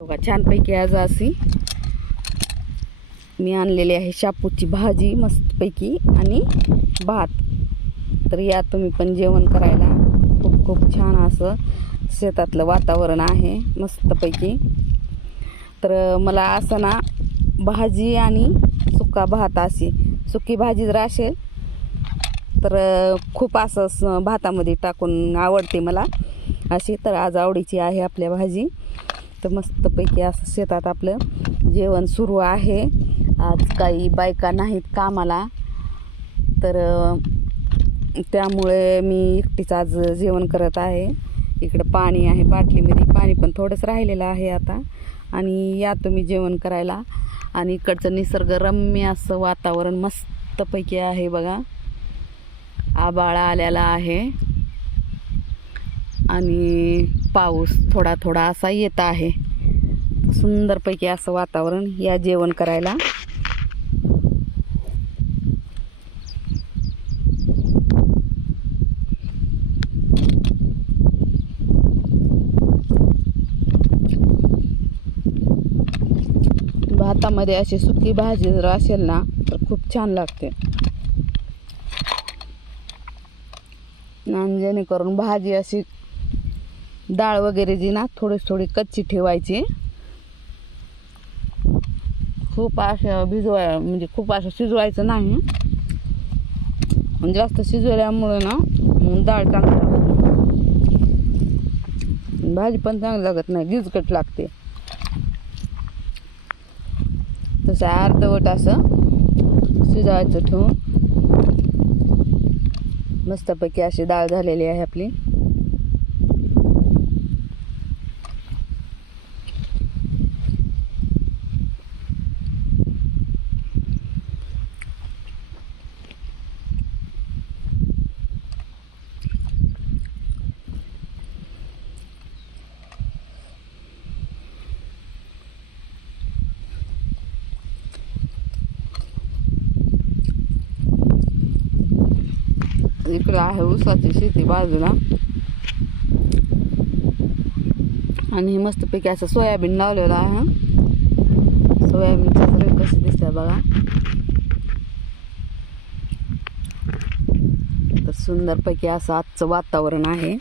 बघा छानपैकी आज अशी मी आणलेली आहे शापूची भाजी मस्तपैकी आणि भात. तर या तुम्ही पण जेवण करायला. खूप खूप छान असं शेतातलं वातावरण आहे मस्तपैकी. तर मला असं ना भाजी आणि सुका भात अशी सुकी भाजी जर असेल तर खूप असं भातामध्ये टाकून आवडते मला. अशी तर आज आवडीची आहे आपल्या भाजी. तर मस्तपैकी असं शेतात आपलं जेवण सुरू आहे. आज काही बायका नाहीत कामाला. तर त्यामुळे मी एकटीच आज जेवण करत आहे. इकडं पाणी आहे बाटलीमध्ये पाणी पण थोडंच राहिलेलं आहे आता. आणि या तुम्ही जेवण करायला. आणि इकडचं निसर्गरम्य असं वातावरण मस्तपैकी आहे बघा. आबाळा आलेला आहे. आणि पाऊस थोडा थोडा असा येत आहे. सुंदरपैकी असं वातावरण या जेवण करायला. भातामध्ये अशी सुकी भाजी जर असेल ना तर खूप छान लागते. आणि जेणेकरून भाजी अशी डाळ वगैरे जी ना थोडी थोडी कच्ची ठेवायची. खूप असं भिजवाय म्हणजे खूप असं शिजवायचं नाही. जास्त शिजवल्यामुळे ना डाळ चांगली भाजी पण चांगली लागत नाही गिजकट लागते. तसं अर्धवट असं शिजवायचं ठेवून. मस्तपैकी अशी डाळ झालेली आहे आपली. इकडं आहे ऊसाची शेती बाजूला. आणि हे मस्तपैकी असं सोयाबीन लावलेलं आहे. सोयाबीनचं सगळं कसं दिसतंय बघा. तर सुंदरपैकी असं आजचं वातावरण आहे.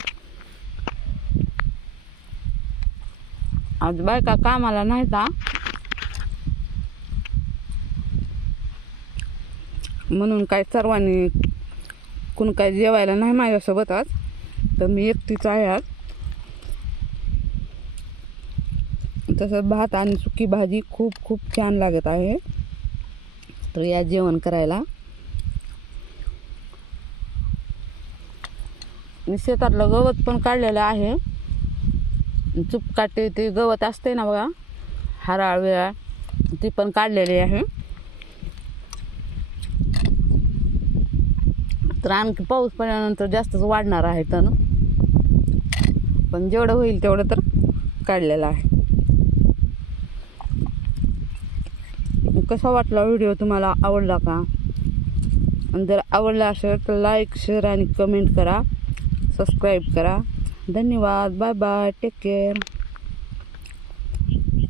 आज बायका कामाला नाही का म्हणून काय सर्वांनी कोण काय जेवायला नाही माझ्यासोबत आज. तर मी एकटीच आहे आज. तसं भात आणि सुकी भाजी खूप खूप छान लागत आहे. तर या जेवण करायला. मी शेतातलं गवत पण काढलेलं आहे. चुपकाटे ते गवत असते ना बघा. हराळ वेळा ती पण काढलेली आहे. तर आणखी पाऊस पडल्यानंतर जास्तच वाढणार आहे तण. पण जेवढं होईल तेवढं तर काढलेलं आहे. कसा वाटला व्हिडिओ तुम्हाला? आवडला का? आणि जर आवडला असेल तर लाईक शेअर आणि कमेंट करा. सबस्क्राईब करा. धन्यवाद. Bye bye take care